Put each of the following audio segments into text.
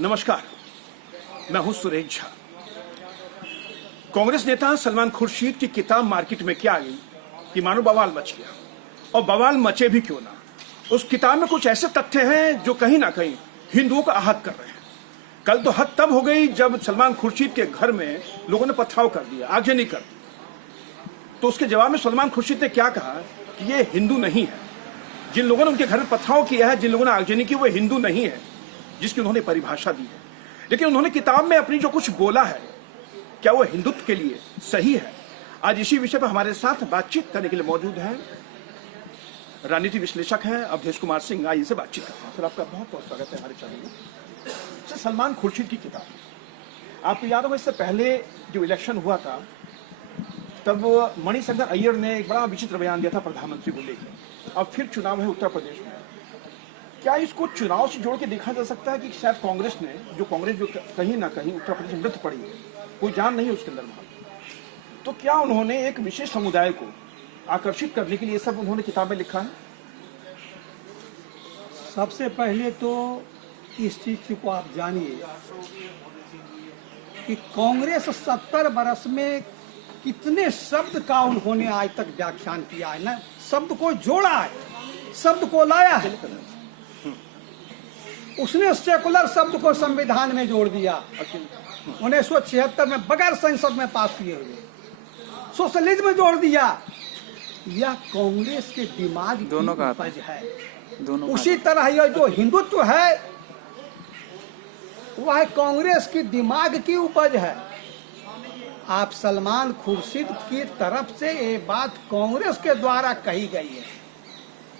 नमस्कार, मैं हूं सुरेश झा। कांग्रेस नेता सलमान खुर्शीद की किताब मार्केट में क्या गई कि मानो बवाल मच गया, और बवाल मचे भी क्यों ना। उस किताब में कुछ ऐसे तथ्य हैं जो कहीं ना कहीं हिंदुओं को आहत कर रहे हैं। कल तो हद तब हो गई जब सलमान खुर्शीद के घर में लोगों ने पथराव कर दिया, आगजनी कर दी। तो उसके जवाब में सलमान खुर्शीद ने क्या कहा कि ये हिंदू नहीं है। जिन लोगों ने उनके घर में पथराव किया है, जिन लोगों ने आगजनी की, वो हिंदू नहीं है जिसकी उन्होंने परिभाषा दी है। लेकिन उन्होंने किताब में अपनी जो कुछ बोला है, क्या वो हिंदुत्व के लिए सही है? आज इसी विषय पर हमारे साथ बातचीत करने के लिए मौजूद हैं राजनीति विश्लेषक हैं अवधेश कुमार सिंह। आइए से बातचीत करते हैं। सर, आपका बहुत बहुत स्वागत है हमारे चैनल में। सर, सलमान खुर्शीद की किताब, आपको याद होगा इससे पहले जो इलेक्शन हुआ था तब मणिशंकर अय्यर ने एक बड़ा विचित्र बयान दिया था प्रधानमंत्री को लेकर। अब फिर चुनाव है उत्तर प्रदेश में, क्या इसको चुनाव से जोड़ के देखा जा सकता है कि शायद कांग्रेस जो कहीं ना कहीं उत्तर प्रदेश में मृत पड़ी है, कोई जान नहीं है उसके अंदर, तो क्या उन्होंने एक विशेष समुदाय को आकर्षित करने के लिए सब उन्होंने किताब में लिखा है? सबसे पहले तो इस चीज को आप जानिए कि कांग्रेस 70 बरस में कितने शब्द का उन्होंने आज तक व्याख्यान किया है ना, शब्द को जोड़ा है, शब्द को लाया है। उसने सेकुलर शब्द को संविधान में जोड़ दिया 1976 में, बगैर संसद में पास किए हुए। सोशलिज्म में जोड़ दिया। यह कांग्रेस के दिमाग दोनों का उपज है। दोनों उसी तरह यह जो हिंदुत्व है वह कांग्रेस की दिमाग की उपज है। आप सलमान खुर्शीद की तरफ से ये बात कांग्रेस के द्वारा कही गई है।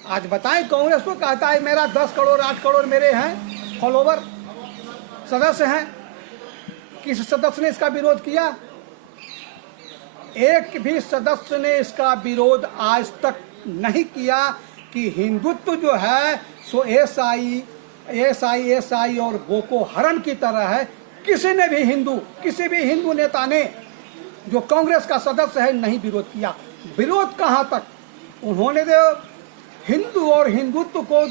आज बताएं, कांग्रेस को कहता है मेरा 10 करोड़ 8 करोड़ मेरे हैं फॉलोवर, सदस्य हैं। किस सदस्य ने इसका विरोध किया? एक भी सदस्य ने इसका विरोध आज तक नहीं किया कि हिंदुत्व जो है सो एसआई और बोको हरम की तरह है। किसी भी हिंदू नेता ने जो कांग्रेस का सदस्य है नहीं विरोध किया। विरोध कहां तक? उन्होंने हिंदू और हिंदुत्व को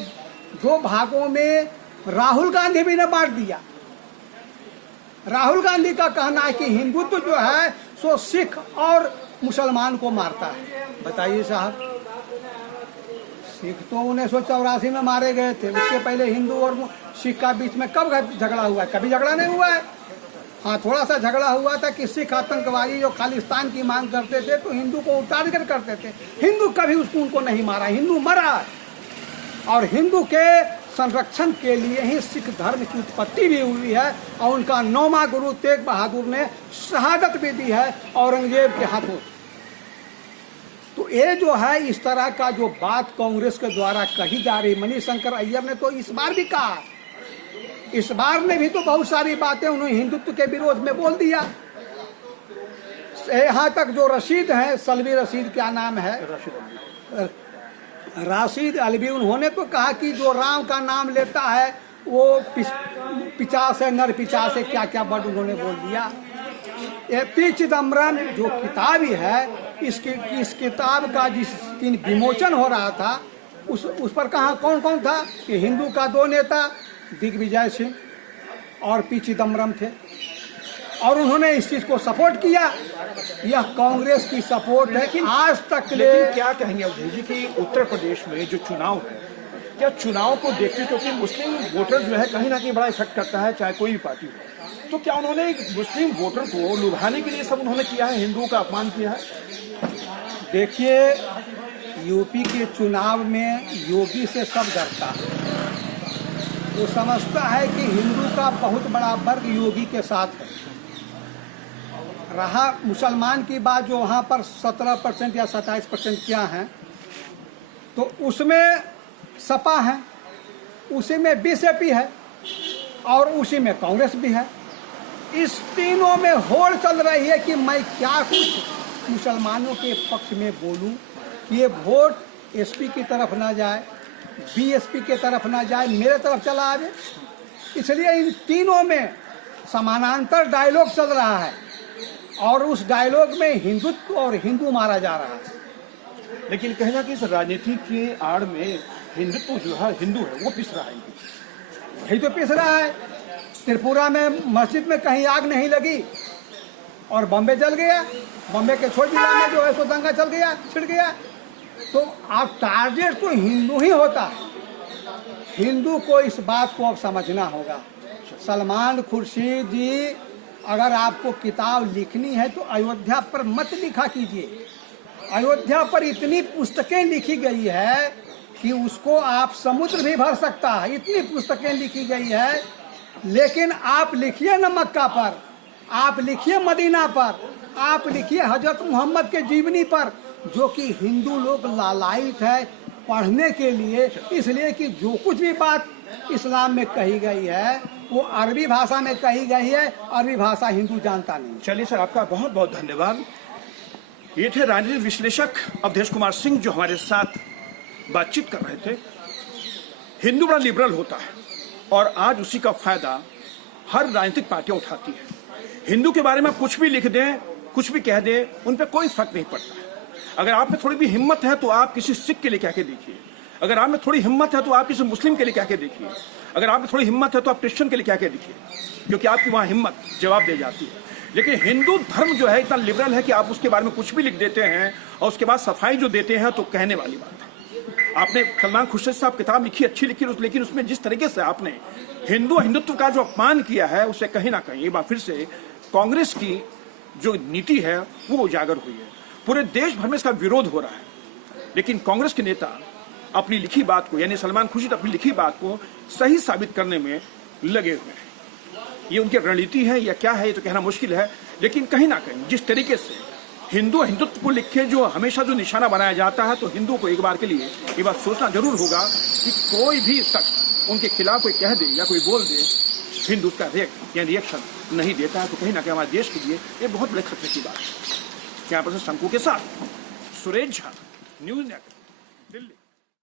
दो भागों में राहुल गांधी भी ने बांट दिया। राहुल गांधी का कहना है कि हिंदुत्व जो है सो सिख और मुसलमान को मारता है। बताइए साहब, सिख तो 1984 में मारे गए थे, उसके पहले हिंदू और सिख का बीच में कब झगड़ा हुआ है? कभी झगड़ा नहीं हुआ है। हाँ, थोड़ा सा झगड़ा हुआ था कि सिख आतंकवादी जो खालिस्तान की मांग करते थे तो हिंदू को टारगेट करते थे। हिंदू कभी उनको नहीं मारा, हिंदू मरा। और हिंदू के संरक्षण के लिए ही सिख धर्म की उत्पत्ति भी हुई है और उनका 9वां गुरु तेग बहादुर ने शहादत भी दी है औरंगजेब के हाथों। तो ये जो है इस तरह का जो बात कांग्रेस के द्वारा कही जा रही, मणिशंकर अय्यर ने तो इस बार भी कहा। इस बार ने भी तो बहुत सारी बातें उन्होंने हिंदुत्व के विरोध में बोल दिया। यहाँ तक जो रशीद है, सलवी रशीद क्या नाम है, राशिद अलवी, उन्होंने तो कहा कि जो राम का नाम लेता है वो 50 है, नर 50 है, क्या क्या वर्ड उन्होंने बोल दिया। ये पी चिदम्बरम जो किताबी है, इस किताब का जिस दिन विमोचन हो रहा था उस पर कहा कौन कौन था कि हिंदू का 2 नेता दिग्विजय सिंह और पी चिदम्बरम थे और उन्होंने इस चीज को सपोर्ट किया। यह कांग्रेस की सपोर्ट है कि आज तक। लेकिन क्या कहेंगे अवधेश जी कि उत्तर प्रदेश में जो चुनाव है, क्या चुनाव को देखते, क्योंकि मुस्लिम वोटर जो है कहीं ना कहीं बड़ा इफेक्ट करता है चाहे कोई भी पार्टी हो, तो क्या उन्होंने मुस्लिम वोटर को लुभाने के लिए सब उन्होंने किया है, हिंदुओं का अपमान किया है? देखिए, यूपी के चुनाव में योगी से सब डरता है। वो समझता है कि हिंदू का बहुत बड़ा वर्ग योगी के साथ है। रहा मुसलमान की बात, जो वहाँ पर 17% या 27% क्या है, तो उसमें सपा है, उसी में बीजेपी है और उसी में कांग्रेस भी है। इस तीनों में होड़ चल रही है कि मैं क्या कुछ मुसलमानों के पक्ष में बोलूं, ये वोट एसपी की तरफ ना जाए, बीएसपी के तरफ ना जाए, मेरे तरफ चला आवे। इसलिए इन तीनों में समानांतर डायलॉग चल रहा है और उस डायलॉग में हिंदुत्व और हिंदू मारा जा रहा है। लेकिन कहना कि इस राजनीति के आड़ में हिंदुत्व जो है, हिंदू है, वो पिस रहा है। यही तो पिस रहा है। त्रिपुरा में मस्जिद में कहीं आग नहीं लगी और बॉम्बे जल गया। बॉम्बे के छोटे जिला में जो है सो दंगा चल गया, छिड़ गया। तो आप टारगेट तो हिंदू ही होता है। हिंदू को इस बात को अब समझना होगा। सलमान खुर्शीद जी, अगर आपको किताब लिखनी है तो अयोध्या पर मत लिखा कीजिए। अयोध्या पर इतनी पुस्तकें लिखी गई है कि उसको आप समुद्र भी भर सकता है, इतनी पुस्तकें लिखी गई है। लेकिन आप लिखिए न मक्का पर, आप लिखिए मदीना पर, आप लिखिए हजरत मोहम्मद के जीवनी पर, जो कि हिंदू लोग लालायित है पढ़ने के लिए, इसलिए कि जो कुछ भी बात इस्लाम में कही गई है वो अरबी भाषा में कही गई है। अरबी भाषा हिंदू जानता नहीं। चलिए सर, आपका बहुत बहुत धन्यवाद। ये थे राजनीतिक विश्लेषक अवधेश कुमार सिंह जो हमारे साथ बातचीत कर रहे थे। हिंदू बड़ा लिबरल होता है और आज उसी का फायदा हर राजनीतिक पार्टियां उठाती है। हिंदू के बारे में कुछ भी लिख दें, कुछ भी कह दें, उन पर कोई फर्क नहीं पड़ता है। अगर आप में थोड़ी भी हिम्मत है तो आप किसी सिख के लिए कह के देखिए, अगर आप में थोड़ी हिम्मत है तो आप किसी मुस्लिम के लिए कह के देखिए, अगर आप में थोड़ी हिम्मत है तो आप क्रिश्चियन के लिए कह के देखिए, क्योंकि आपकी वहाँ हिम्मत जवाब दे जाती है। लेकिन हिंदू धर्म जो है इतना लिबरल है कि आप उसके बारे में कुछ भी लिख देते हैं और उसके बाद सफाई जो देते हैं तो कहने वाली बात है। आपने सलमान खुर्शीद साहब किताब लिखी, अच्छी लिखी, लेकिन उसमें जिस तरीके से आपने हिंदुत्व का जो अपमान किया है उसे कहीं ना कहीं एक बार फिर से कांग्रेस की जो नीति है वो उजागर हुई है। पूरे देश भर में इसका विरोध हो रहा है, लेकिन कांग्रेस के नेता अपनी लिखी बात को, यानी सलमान खुर्शीद अपनी लिखी बात को सही साबित करने में लगे हुए हैं। ये उनकी रणनीति है या क्या है ये तो कहना मुश्किल है, लेकिन कहीं ना कहीं जिस तरीके से हिंदुत्व को लिखे जो हमेशा जो निशाना बनाया जाता है, तो हिंदुओं को एक बार के लिए ये बात सोचना जरूर होगा कि कोई भी शख्स उनके खिलाफ कोई कह दे या कोई बोल दे, हिंदू उसका रिएक्शन नहीं देता है। तो कहीं ना कहीं हमारे देश के लिए ये बहुत बड़े खतरे की बात है। यहाँ पर शंकु के साथ सुरेश झा, न्यूज़ नेटवर्क, दिल्ली।